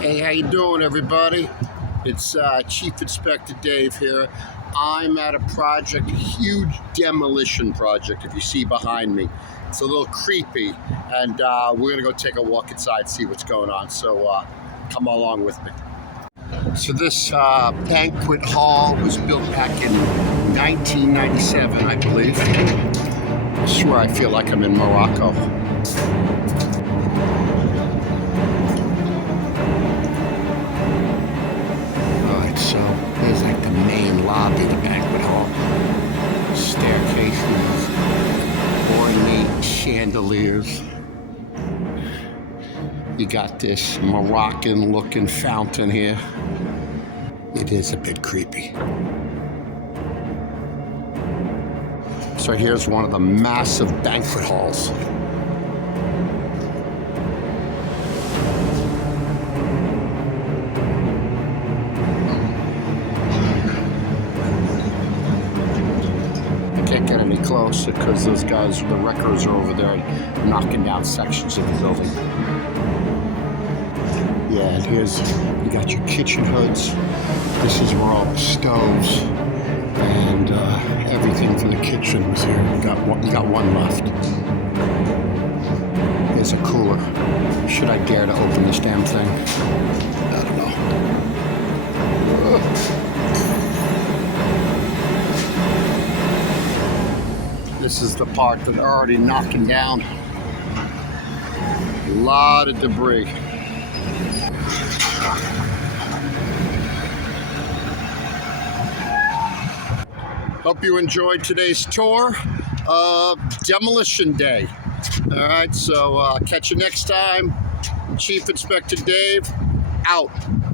Hey, how you doing, everybody? It's Chief Inspector Dave here. I'm at a project, a huge demolition project, if you see behind me. It's a little creepy, and we're gonna go take a walk inside, see what's going on. So come along with me. So this banquet hall was built back in 1997, I believe. I swear I feel like I'm in Morocco. So there's like the main lobby, the banquet hall, staircases, ornate chandeliers. You got this Moroccan looking fountain here. It is a bit creepy. So here's one of the massive banquet halls. Can't get any closer because those guys, the wreckers, are over there knocking down sections of the building. Yeah, and here's, you got your kitchen hoods. This is where all the stoves and everything for the kitchen was here. You got one left. Here's a cooler. Should I dare to open this damn thing? I don't know. This is the part that they're already knocking down. A lot of debris. Hope you enjoyed today's tour of Demolition Day. All right, so catch you next time. Chief Inspector Dave, out.